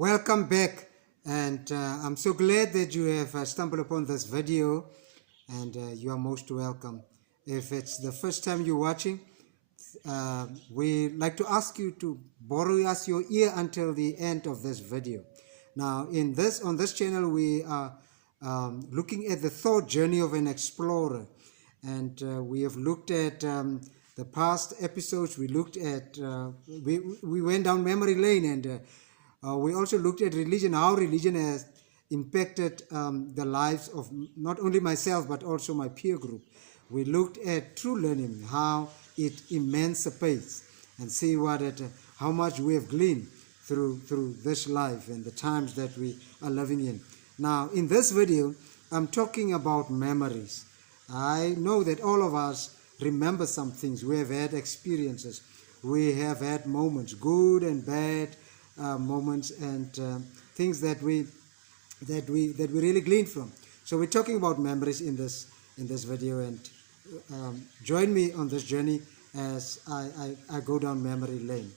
Welcome back, and I'm so glad that you have stumbled upon this video, and you are most welcome. If it's the first time you're watching, we like to ask you to borrow us your ear until the end of this video. Now, on this channel, we are looking at the thought journey of an explorer, and we have looked at the past episodes. We looked at we went down memory lane, and we also looked at religion, how religion has impacted the lives of not only myself but also my peer group. We looked at true learning, how it emancipates, and see how much we have gleaned through this life and the times that we are living in. Now, in this video, I'm talking about memories. I know that all of us remember some things. We have had experiences. We have had moments, good and bad moments, and things that we really gleaned from. So we're talking about memories in this video, and join me on this journey as I go down memory lane.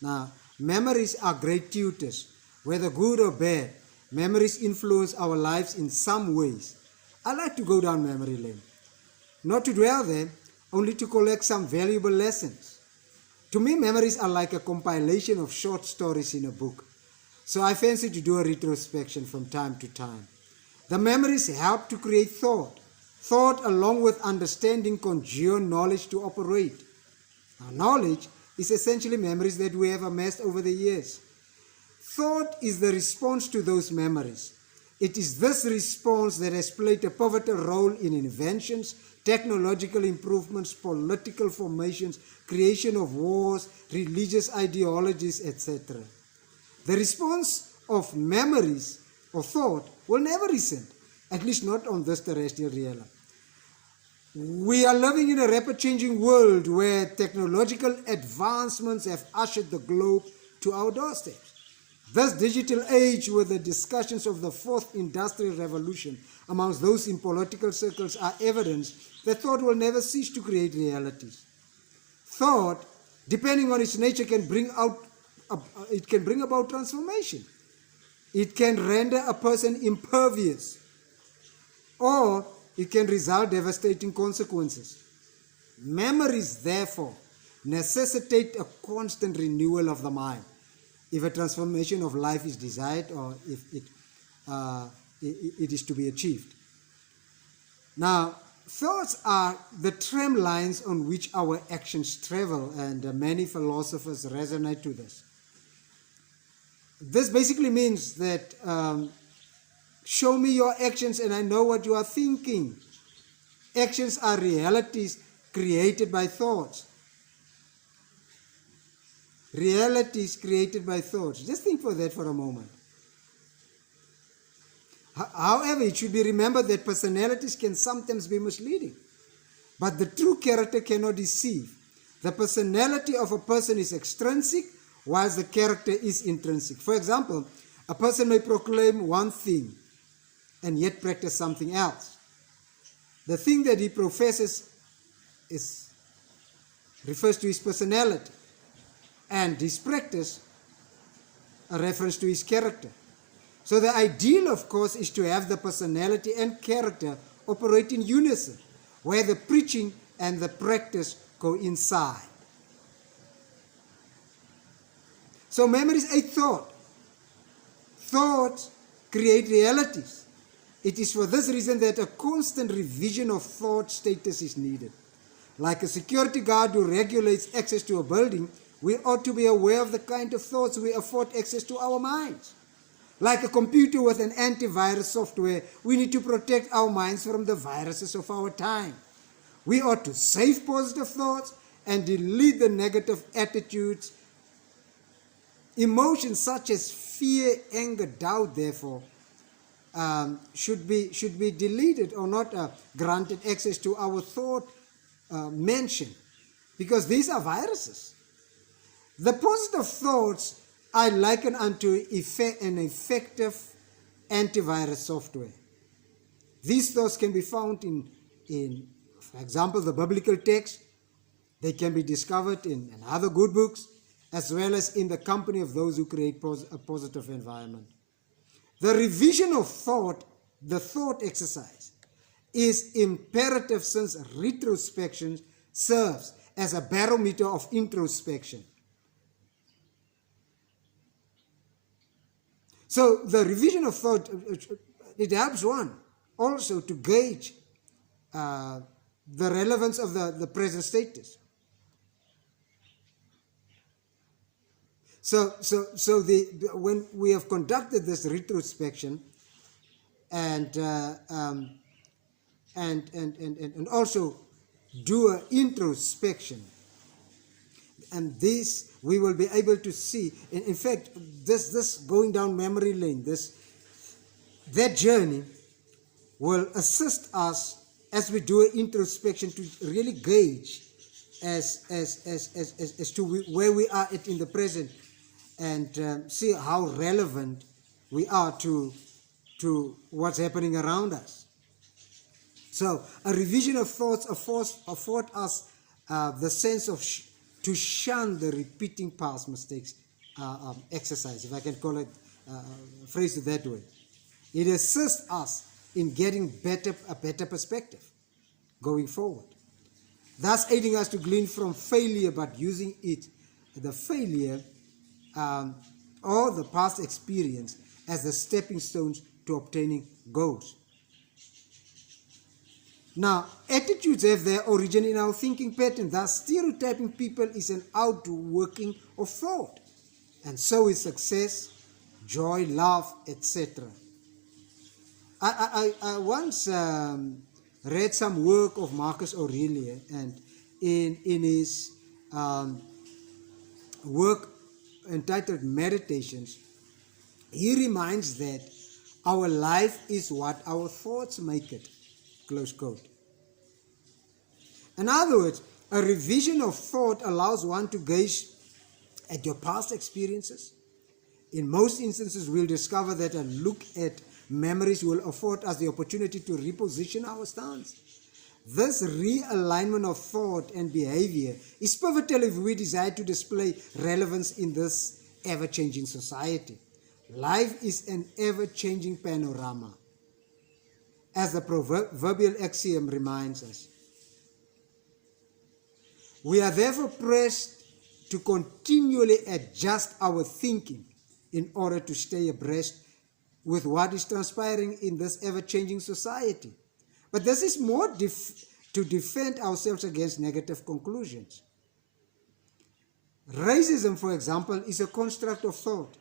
Now, memories are great tutors, whether good or bad. Memories influence our lives in some ways. I like to go down memory lane, not to dwell there, only to collect some valuable lessons. To me, memories are like a compilation of short stories in a book. So I fancy to do a retrospection from time to time. The memories help to create thought. Thought, along with understanding, conjure knowledge to operate. Now, knowledge is essentially memories that we have amassed over the years. Thought is the response to those memories. It is this response that has played a pivotal role in inventions, technological improvements, political formations, creation of wars, religious ideologies, etc. The response of memories or thought will never resent, at least not on this terrestrial realm. We are living in a rapid changing world where technological advancements have ushered the globe to our doorsteps. This digital age, with the discussions of the fourth industrial revolution amongst those in political circles, are evidence that thought will never cease to create realities. Thought, depending on its nature, can bring about transformation. It can render a person impervious, or it can result in devastating consequences. Memories, therefore, necessitate a constant renewal of the mind if a transformation of life is desired, or if it is to be achieved. Now, thoughts are the tram lines on which our actions travel, and many philosophers resonate to this. This basically means that show me your actions and I know what you are thinking. Actions are realities created by thoughts. Realities created by thoughts. Just think for that for a moment. However, it should be remembered that personalities can sometimes be misleading, but the true character cannot deceive. The personality of a person is extrinsic, whilst the character is intrinsic. For example, a person may proclaim one thing and yet practice something else. The thing that he professes refers to his personality, and his practice a reference to his character. So the ideal, of course, is to have the personality and character operate in unison, where the preaching and the practice coincide. So memories aid thought. Thoughts create realities. It is for this reason that a constant revision of thought status is needed. Like a security guard who regulates access to a building, we ought to be aware of the kind of thoughts we afford access to our minds. Like a computer with an antivirus software, we need to protect our minds from the viruses of our time. We ought to save positive thoughts and delete the negative attitudes. Emotions such as fear, anger, doubt, therefore, should be deleted or not granted access to our thought mansion, because these are viruses. The positive thoughts I liken unto an effective antivirus software. These thoughts can be found in, for example, the biblical text. They can be discovered in other good books, as well as in the company of those who create a positive environment. The revision of thought, the thought exercise, is imperative since retrospection serves as a barometer of introspection. So the revision of thought, it helps one also to gauge the relevance of the present status. So when we have conducted this retrospection and also do an introspection, and this we will be able to see. In fact, this going down memory lane, that journey will assist us as we do an introspection to really gauge as to where we are at in the present, and see how relevant we are to what's happening around us. So a revision of thoughts afford us the sense of to shun the repeating past mistakes exercise, if I can call it, phrase it that way. It assists us in getting a better perspective going forward, thus aiding us to glean from failure, but using the failure or the past experience as the stepping stones to obtaining goals. Now, attitudes have their origin in our thinking pattern. Thus, stereotyping people is an outworking of thought, and so is success, joy, love, etc. I once read some work of Marcus Aurelius, and in his work entitled Meditations, he reminds that our life is what our thoughts make it. Close quote. In other words, a revision of thought allows one to gaze at your past experiences. In most instances, we'll discover that a look at memories will afford us the opportunity to reposition our stance. This realignment of thought and behavior is pivotal if we desire to display relevance in this ever-changing society. Life is an ever-changing panorama, as the proverbial axiom reminds us. We are therefore pressed to continually adjust our thinking in order to stay abreast with what is transpiring in this ever-changing society. But this is more to defend ourselves against negative conclusions. Racism, for example, is a construct of thought.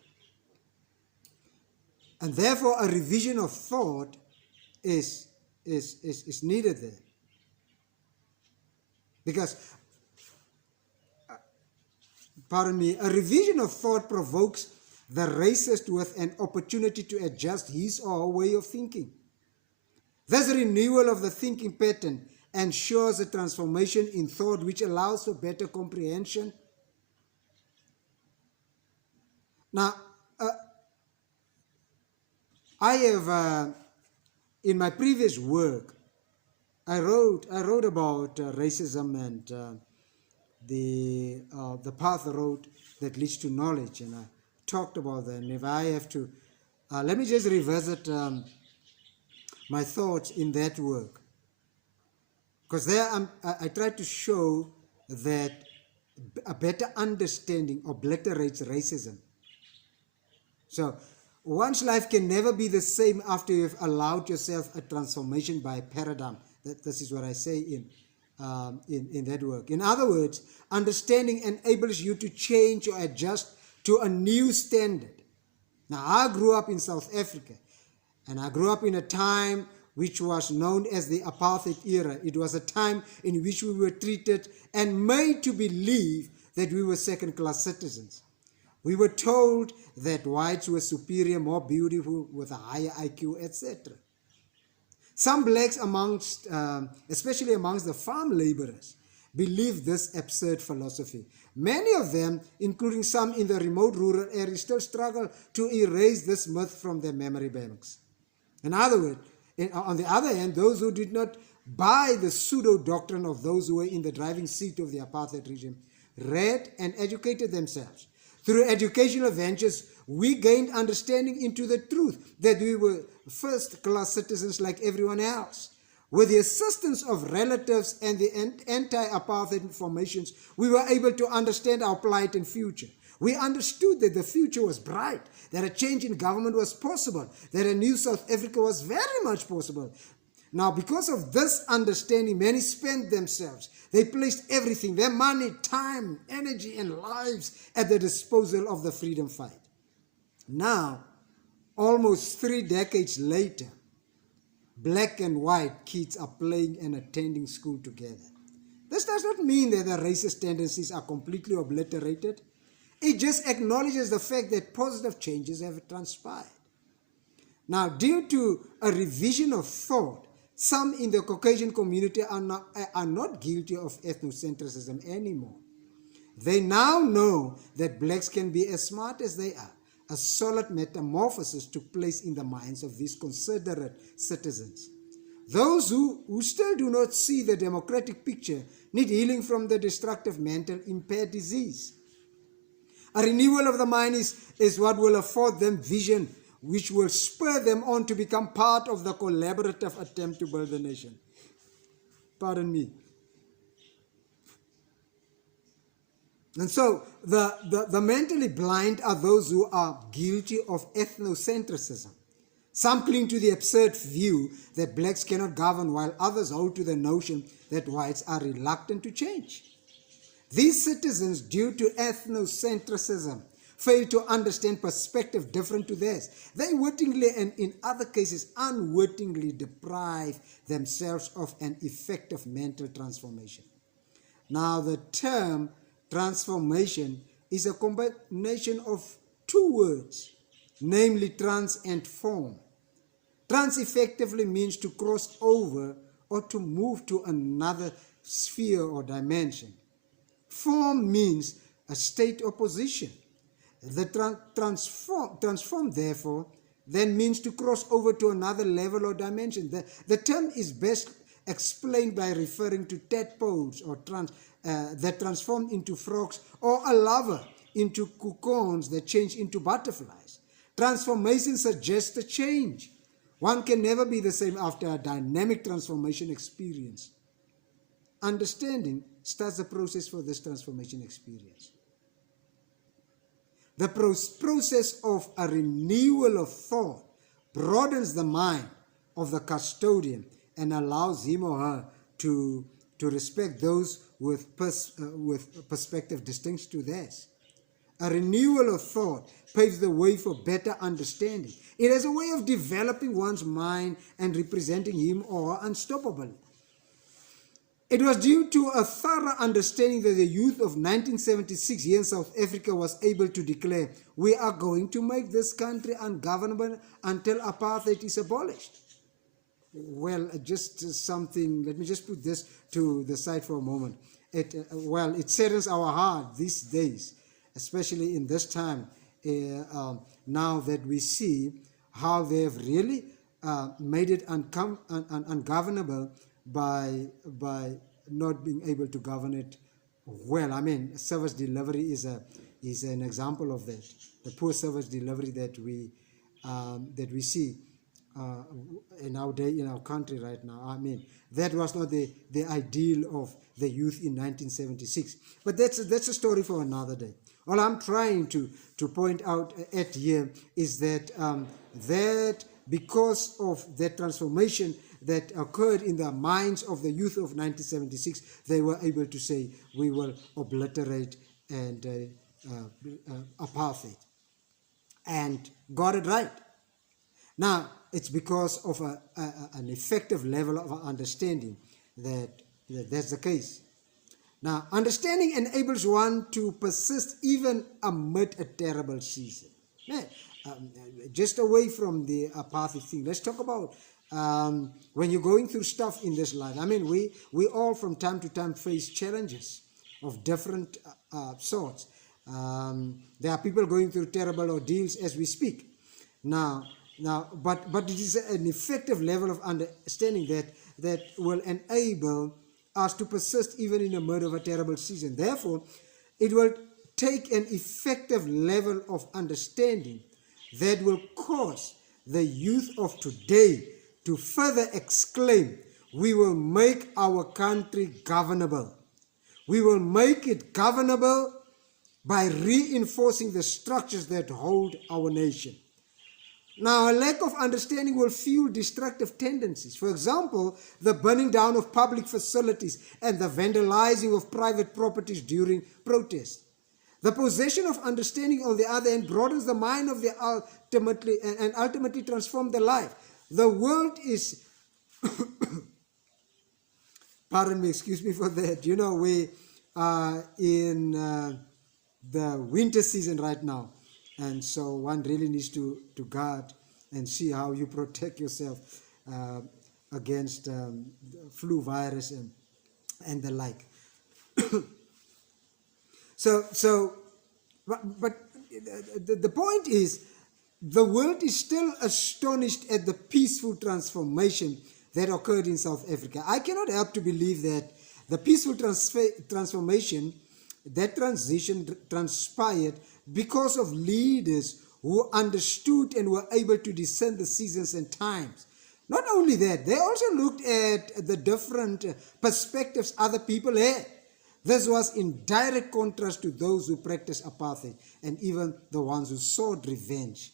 And therefore, a revision of thought is needed there. Because, a revision of thought provokes the racist with an opportunity to adjust his or her way of thinking. This renewal of the thinking pattern ensures a transformation in thought which allows for better comprehension. Now, I have, in my previous work, I wrote about racism and the path road that leads to knowledge, and I talked about that. And if I have to, let me just revisit my thoughts in that work, because there I tried to show that a better understanding obliterates racism. So one's life can never be the same after you've allowed yourself a transformation by paradigm. This is what I say in that work. In other words, understanding enables you to change or adjust to a new standard. Now, I grew up in South Africa, and I grew up in a time which was known as the apartheid era. It was a time in which we were treated and made to believe that we were second-class citizens. We were told that whites were superior, more beautiful, with a higher IQ, etc. Some blacks amongst, especially amongst the farm laborers, believed this absurd philosophy. Many of them, including some in the remote rural areas, still struggle to erase this myth from their memory banks. In other words, on the other hand, those who did not buy the pseudo-doctrine of those who were in the driving seat of the apartheid regime read, and educated themselves. Through educational ventures, we gained understanding into the truth that we were first-class citizens like everyone else. With the assistance of relatives and the anti-apartheid informations, we were able to understand our plight and future. We understood that the future was bright, that a change in government was possible, that a new South Africa was very much possible. Now, because of this understanding, many spent themselves. They placed everything, their money, time, energy, and lives at the disposal of the freedom fight. Now, almost 3 decades later, black and white kids are playing and attending school together. This does not mean that the racist tendencies are completely obliterated. It just acknowledges the fact that positive changes have transpired. Now, due to a revision of thought, some in the Caucasian community are not guilty of ethnocentrism anymore. They now know that blacks can be as smart as they are. A solid metamorphosis took place in the minds of these considerate citizens. Those who still do not see the democratic picture need healing from the destructive mental impaired disease. A renewal of the mind is what will afford them vision, which will spur them on to become part of the collaborative attempt to build the nation. Pardon me. And so the mentally blind are those who are guilty of ethnocentrism. Some cling to the absurd view that blacks cannot govern, while others hold to the notion that whites are reluctant to change. These citizens, due to ethnocentrism, fail to understand perspective different to theirs. They wittingly and in other cases unwittingly deprive themselves of an effective mental transformation. Now, the term transformation is a combination of 2 words, namely trans and form. Trans effectively means to cross over or to move to another sphere or dimension. Form means a state or position. The transform, therefore, then means to cross over to another level or dimension. The term is best explained by referring to tadpoles or that transform into frogs, or a larva into cocoons that change into butterflies. Transformation suggests a change. One can never be the same after a dynamic transformation experience. Understanding starts the process for this transformation experience. The process of a renewal of thought broadens the mind of the custodian and allows him or her to respect those with perspective distinct to theirs. A renewal of thought paves the way for better understanding. It is a way of developing one's mind and representing him or her unstoppably. It was due to a thorough understanding that the youth of 1976 here in South Africa was able to declare, we are going to make this country ungovernable until apartheid is abolished. Well, just something, let me just put this to the side for a moment. It saddens our heart these days, especially in this time, now that we see how they have really made it ungovernable by not being able to govern it well. I mean, service delivery is an example of that. The poor service delivery that we see in our country right now. I mean, that was not the ideal of the youth in 1976. But that's a story for another day. All I'm trying to point out at here is that that because of that transformation that occurred in the minds of the youth of 1976, they were able to say, we will obliterate and apartheid. And got it right. Now, it's because of an effective level of understanding that's the case. Now, understanding enables one to persist even amid a terrible season. Just away from the apartheid thing, let's talk about when you're going through stuff in this life. I mean, we all from time to time face challenges of different sorts. There are people going through terrible ordeals as we speak. Now, but it is an effective level of understanding that will enable us to persist even in the midst of a terrible season. Therefore, It will take an effective level of understanding that will cause the youth of today to further exclaim, we will make our country governable. We will make it governable by reinforcing the structures that hold our nation. Now, a lack of understanding will fuel destructive tendencies. For example, the burning down of public facilities and the vandalizing of private properties during protests. The possession of understanding, on the other hand, broadens the mind of the ultimately transform the life. The world is, pardon me, excuse me for that. You know, we are in the winter season right now. And so one really needs to guard and see how you protect yourself against flu virus and the like. But the point is, the world is still astonished at the peaceful transformation that occurred in South Africa. I cannot help to believe that the peaceful transformation, that transition transpired because of leaders who understood and were able to discern the seasons and times. Not only that, they also looked at the different perspectives other people had. This was in direct contrast to those who practiced apartheid and even the ones who sought revenge.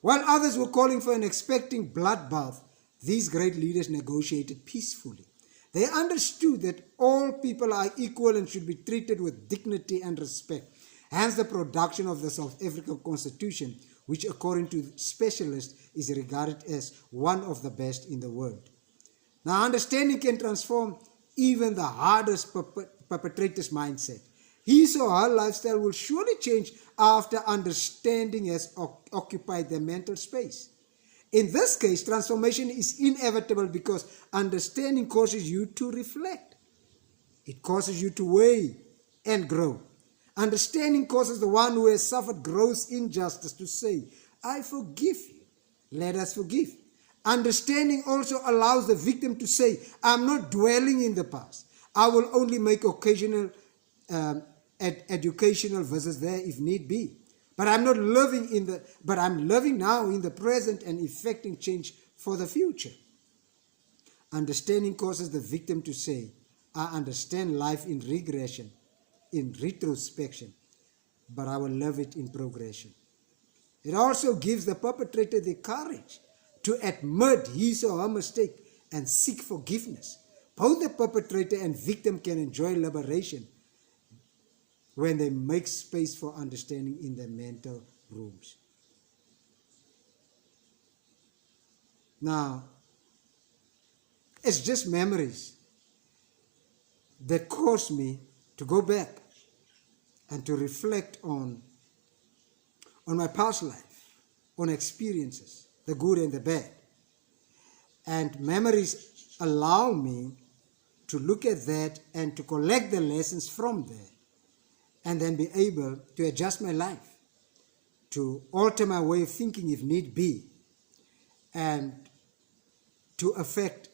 While others were calling for an expecting bloodbath, these great leaders negotiated peacefully. They understood that all people are equal and should be treated with dignity and respect. Hence the production of the South African Constitution, which according to specialists is regarded as one of the best in the world. Now, understanding can transform even the hardest perpetrator's mindset. His or her lifestyle will surely change after understanding has occupied their mental space. In this case, transformation is inevitable because understanding causes you to reflect. It causes you to weigh and grow. Understanding causes the one who has suffered gross injustice to say, I forgive you. Let us forgive. Understanding also allows the victim to say, I'm not dwelling in the past. I will only make occasional educational visits there if need be. But I'm living now in the present and effecting change for the future. Understanding causes the victim to say, I understand life in regression, in retrospection, but I will live it in progression. It also gives the perpetrator the courage to admit his or her mistake and seek forgiveness. Both the perpetrator and victim can enjoy liberation when they make space for understanding in their mental rooms. Now, it's just memories that cause me to go back and to reflect on my past life, on experiences, the good and the bad. And memories allow me to look at that and to collect the lessons from there, and then be able to adjust my life, to alter my way of thinking if need be, and to affect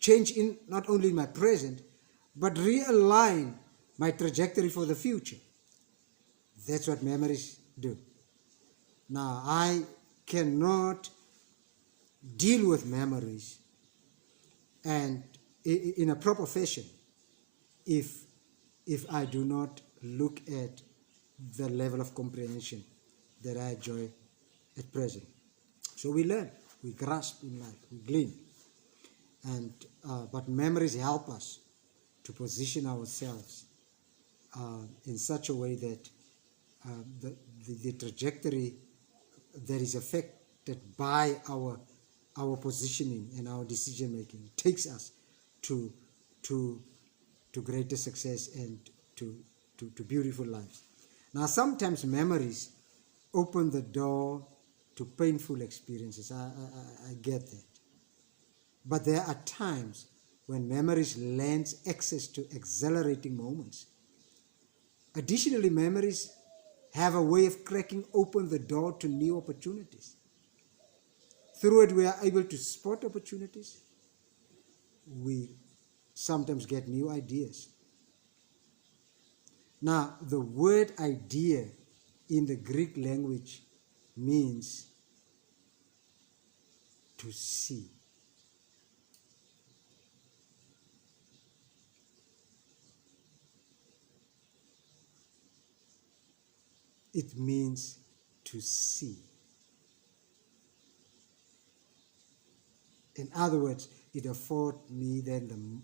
change in not only my present, but realign my trajectory for the future. That's what memories do. Now, I cannot deal with memories and in a proper fashion if I do not look at the level of comprehension that I enjoy at present. So we learn, we grasp in life, we glean. But memories help us to position ourselves in such a way that the trajectory that is affected by our positioning and our decision making takes us to greater success and to beautiful lives. Now, sometimes memories open the door to painful experiences. I get that. But there are times when memories lends access to exhilarating moments. Additionally, memories have a way of cracking open the door to new opportunities. Through it, we are able to spot opportunities. We sometimes get new ideas. Now, the word idea in the Greek language means to see. It means to see. In other words, it afforded me then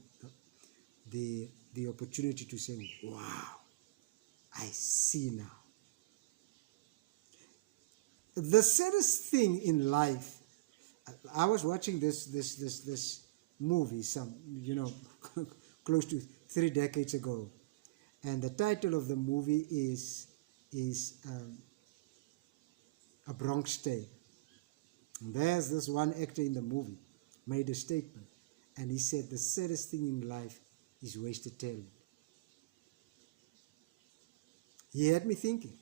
the opportunity to say, wow, I see now. The saddest thing in life, I was watching this movie close to 3 decades ago, and the title of the movie is A Bronx Tale. And there's this one actor in the movie made a statement, and he said the saddest thing in life is wasted talent. He had me thinking.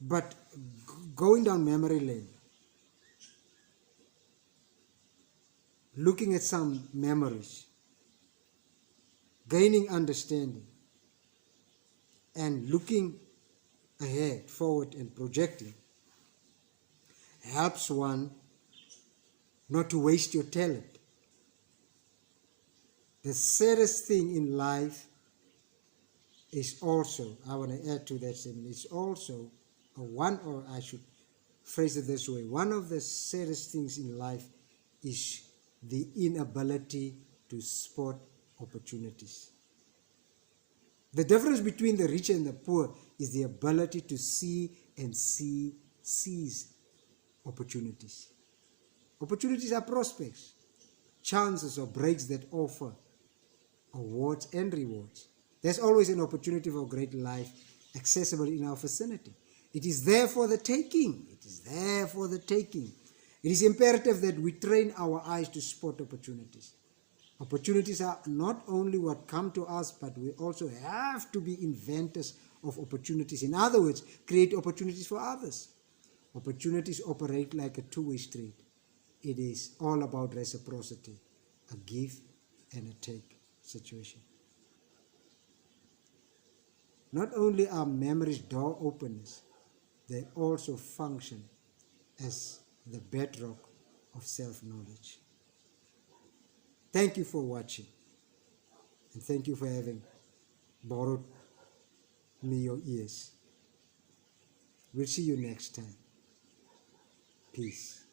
But going down memory lane, looking at some memories, gaining understanding, and looking ahead, forward, and projecting helps one not to waste your talent. The saddest thing in life is also, I want to add to that statement, it's also or I should phrase it this way, one of the saddest things in life is the inability to spot opportunities. The difference between the rich and the poor is the ability to see and seize opportunities. Opportunities are prospects, chances or breaks that offer awards and rewards. There's always an opportunity for great life accessible in our vicinity. It is there for the taking. It is imperative that we train our eyes to spot opportunities. Opportunities are not only what come to us, but we also have to be inventors of opportunities. In other words, create opportunities for others. Opportunities operate like a two-way street. It is all about reciprocity, a give and a take situation. Not only are memories door openers, they also function as the bedrock of self-knowledge. Thank you for watching, and thank you for having borrowed me your ears. We'll see you next time. Peace.